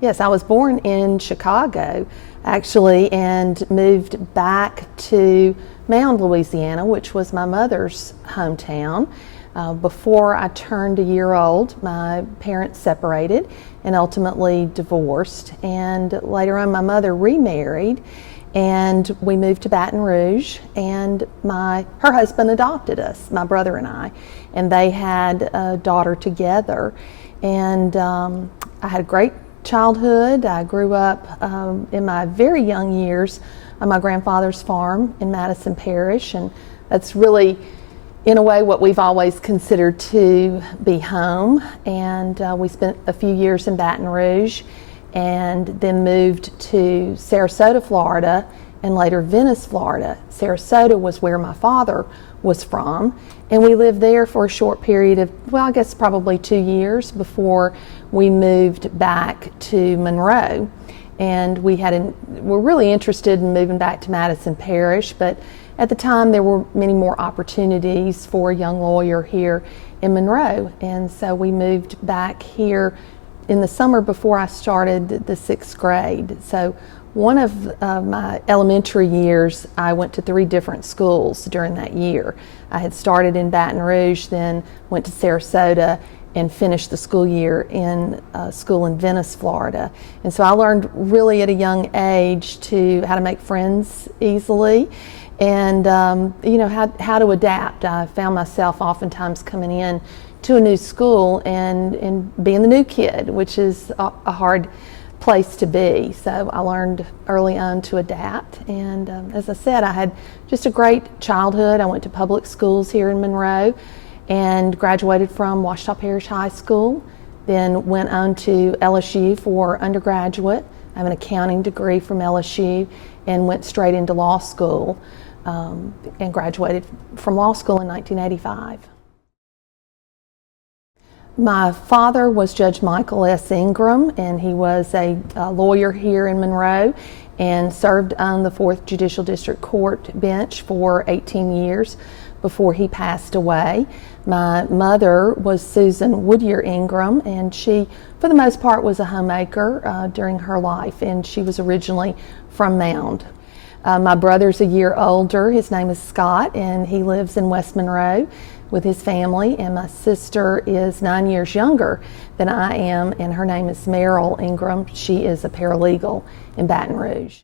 Yes, I was born in Chicago, actually, and moved back to Mound, Louisiana, which was my mother's hometown. Before I turned a year old, my parents separated and ultimately divorced. And later on, my mother remarried, and we moved to Baton Rouge. And her husband adopted us, my brother and I, and they had a daughter together. And I had a great childhood. I grew up in my very young years on my grandfather's farm in Madison Parish, and that's really, in a way, what we've always considered to be home. And we spent a few years in Baton Rouge and then moved to Sarasota, Florida, and later Venice, Florida. Sarasota was where my father was from, and we lived there for a short period of, well, I guess probably 2 years before we moved back to Monroe. And we're really interested in moving back to Madison Parish, but at the time there were many more opportunities for a young lawyer here in Monroe, and so we moved back here in the summer before I started the 6th grade. So one of my elementary years, I went to 3 different schools during that year. I had started in Baton Rouge, then went to Sarasota, and finished the school year in school in Venice, Florida. And so I learned really at a young age how to make friends easily, and how to adapt. I found myself oftentimes coming in to a new school and being the new kid, which is a hard place to be. So I learned early on to adapt, and as I said, I had just a great childhood. I went to public schools here in Monroe and graduated from Ouachita Parish High School, then went on to LSU for undergraduate. I have an accounting degree from LSU and went straight into law school and graduated from law school in 1985. My father was Judge Michael S. Ingram, and he was a lawyer here in Monroe and served on the 4th Judicial District Court bench for 18 years before he passed away. My mother was Susan Woodyer Ingram, and she, for the most part, was a homemaker during her life, and she was originally from Mound. My brother's a year older. His name is Scott, and he lives in West Monroe with his family, and my sister is 9 years younger than I am, and her name is Meryl Ingram. She is a paralegal in Baton Rouge.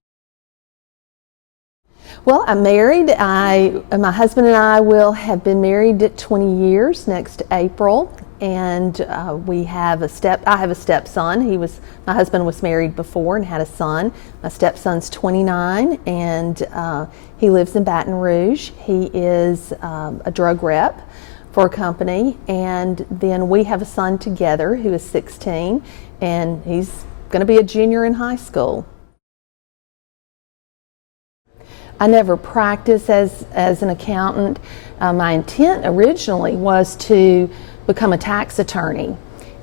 Well, I'm married. My husband and I will have been married 20 years next April, and I have a stepson. My husband was married before and had a son. My stepson's 29, and he lives in Baton Rouge. He is a drug rep for a company, and then we have a son together who is 16, and he's going to be a junior in high school. I never practiced as an accountant. My intent originally was to become a tax attorney,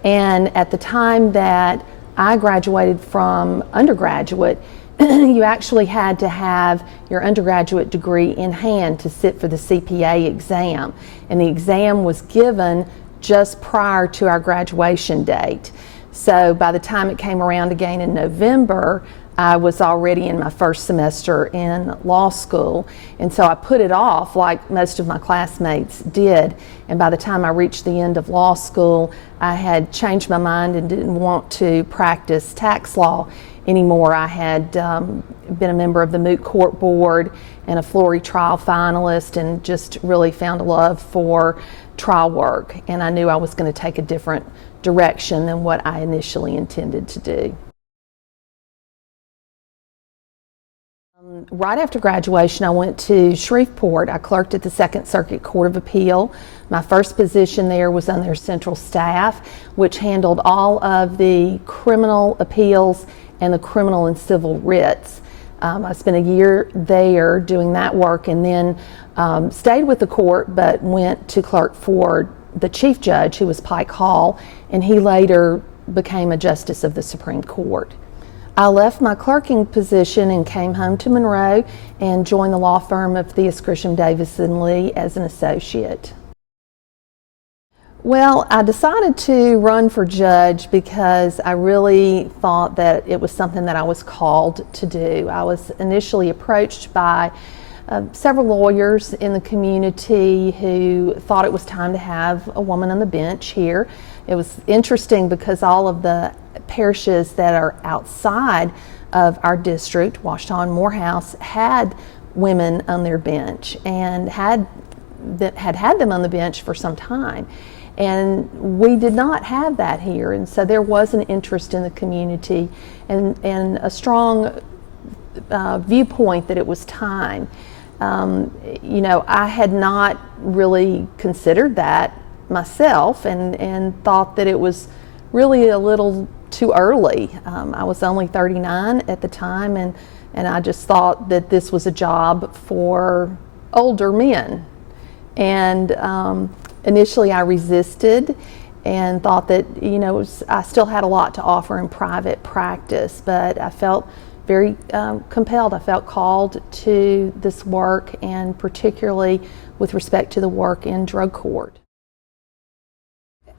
and at the time that I graduated from undergraduate, you actually had to have your undergraduate degree in hand to sit for the CPA exam, and the exam was given just prior to our graduation date. So by the time it came around again in November, I was already in my first semester in law school, and so I put it off like most of my classmates did, and by the time I reached the end of law school, I had changed my mind and didn't want to practice tax law anymore. I had been a member of the Moot Court Board and a Flory trial finalist, and just really found a love for trial work, and I knew I was going to take a different direction than what I initially intended to do. Right after graduation, I went to Shreveport. I clerked at the Second Circuit Court of Appeal. My first position there was on their central staff, which handled all of the criminal appeals and the criminal and civil writs. I spent a year there doing that work, and then stayed with the court, but went to clerk for the chief judge, who was Pike Hall, and he later became a justice of the Supreme Court. I left my clerking position and came home to Monroe and joined the law firm of Theus Grisham Davis & Lee as an associate. Well, I decided to run for judge because I really thought that it was something that I was called to do. I was initially approached by several lawyers in the community who thought it was time to have a woman on the bench here. It was interesting because all of the parishes that are outside of our district, Ouachita and Morehouse, had women on their bench and had them on the bench for some time. And we did not have that here, and so there was an interest in the community and a strong viewpoint that it was time. I had not really considered that myself and thought that it was really a little too early. I was only 39 at the time, and I just thought that this was a job for older men. And initially I resisted and thought that, I still had a lot to offer in private practice, but I felt very compelled. I felt called to this work, and particularly with respect to the work in drug court.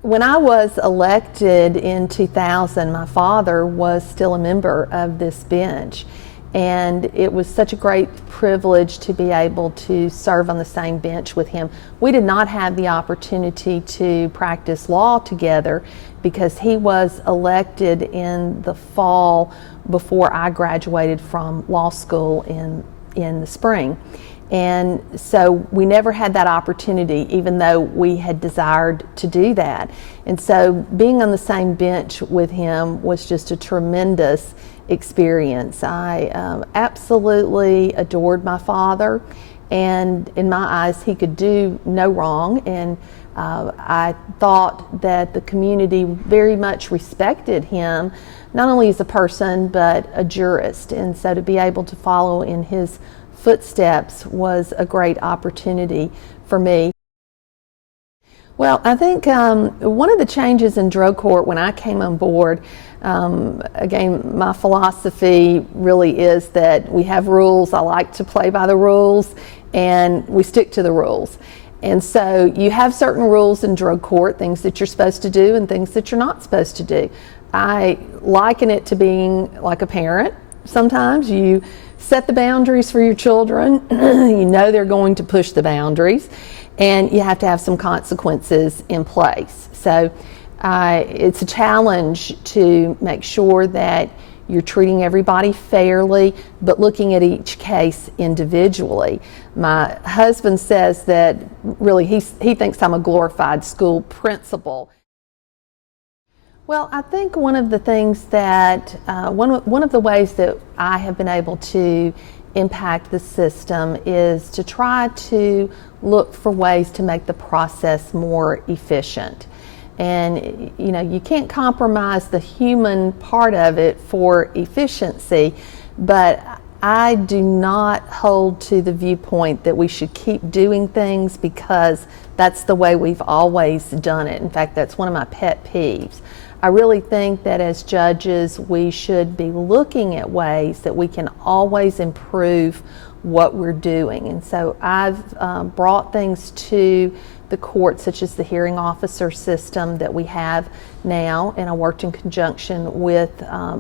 When I was elected in 2000, my father was still a member of this bench, and it was such a great privilege to be able to serve on the same bench with him. We did not have the opportunity to practice law together because he was elected in the fall before I graduated from law school in the spring. And so we never had that opportunity, even though we had desired to do that. And so being on the same bench with him was just a tremendous experience. I absolutely adored my father, and in my eyes he could do no wrong, and I thought that the community very much respected him, not only as a person but a jurist, and so to be able to follow in his footsteps was a great opportunity for me. Well, I think one of the changes in drug court when I came on board, again, my philosophy really is that we have rules. I like to play by the rules, and we stick to the rules. And so you have certain rules in drug court, things that you're supposed to do and things that you're not supposed to do. I liken it to being like a parent. Sometimes you set the boundaries for your children. You know they're going to push the boundaries, and you have to have some consequences in place. So it's a challenge to make sure that you're treating everybody fairly, but looking at each case individually. My husband says that really he thinks I'm a glorified school principal. Well, I think one of the things that, one of the ways that I have been able to impact the system is to try to look for ways to make the process more efficient. And you can't compromise the human part of it for efficiency, but I do not hold to the viewpoint that we should keep doing things because that's the way we've always done it. In fact, that's one of my pet peeves. I really think that as judges, we should be looking at ways that we can always improve what we're doing. And so I've brought things to the court, such as the hearing officer system that we have now, and I worked in conjunction with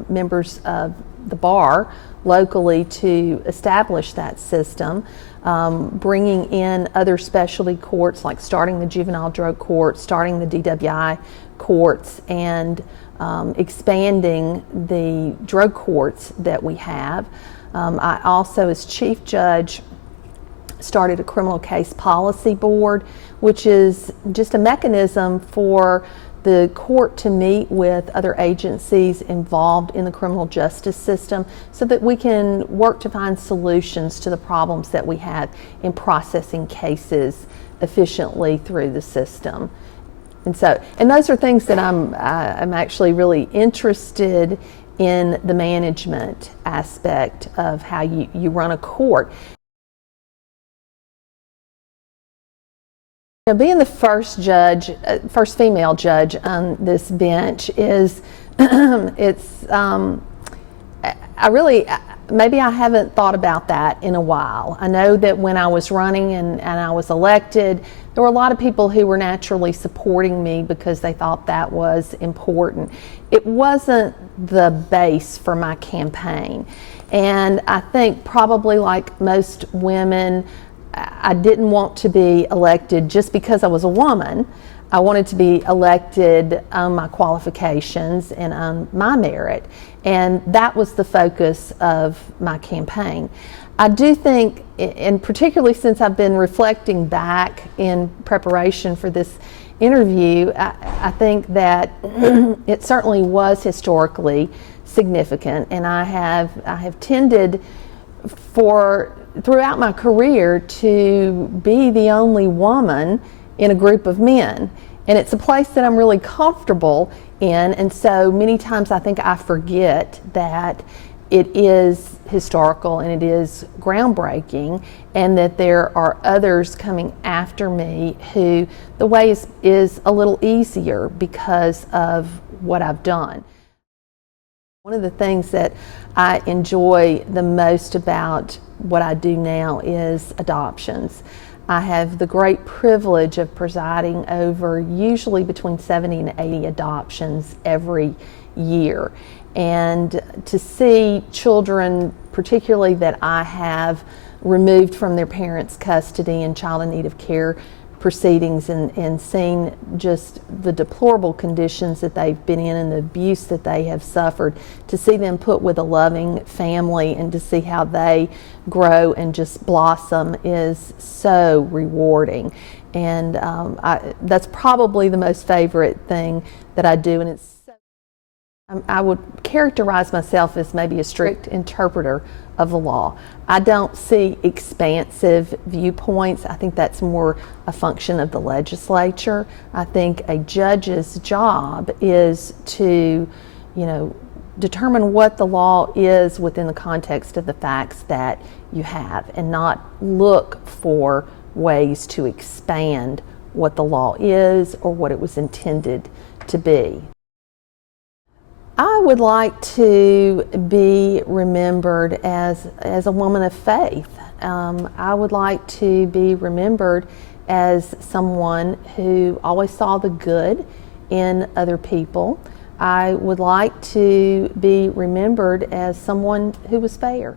members of the bar locally to establish that system, bringing in other specialty courts, like starting the juvenile drug court, starting the DWI courts, and expanding the drug courts that we have. I also, as chief judge, started a criminal case policy board, which is just a mechanism for the court to meet with other agencies involved in the criminal justice system so that we can work to find solutions to the problems that we have in processing cases efficiently through the system. And those are things that I'm actually really interested in, the management aspect of how you run a court. Being the first female judge on this bench is, I maybe I haven't thought about that in a while. I know that when I was running and I was elected, there were a lot of people who were naturally supporting me because they thought that was important. It wasn't the base for my campaign. And I think probably like most women, I didn't want to be elected just because I was a woman. I wanted to be elected on my qualifications and on my merit, and that was the focus of my campaign. I do think, and particularly since I've been reflecting back in preparation for this interview, I think that it certainly was historically significant, and I have tended throughout my career to be the only woman in a group of men. And it's a place that I'm really comfortable in, and so many times I think I forget that it is historical and it is groundbreaking, and that there are others coming after me who the way is a little easier because of what I've done. One of the things that I enjoy the most about what I do now is adoptions. I have the great privilege of presiding over usually between 70 and 80 adoptions every year. And to see children, particularly that I have removed from their parents' custody and child in need of care proceedings, and seeing just the deplorable conditions that they've been in and the abuse that they have suffered, to see them put with a loving family and to see how they grow and just blossom is so rewarding. And that's probably the most favorite thing that I do. And I would characterize myself as maybe a strict interpreter of the law. I don't see expansive viewpoints. I think that's more a function of the legislature. I think a judge's job is to, determine what the law is within the context of the facts that you have, and not look for ways to expand what the law is or what it was intended to be. I would like to be remembered as a woman of faith. I would like to be remembered as someone who always saw the good in other people. I would like to be remembered as someone who was fair.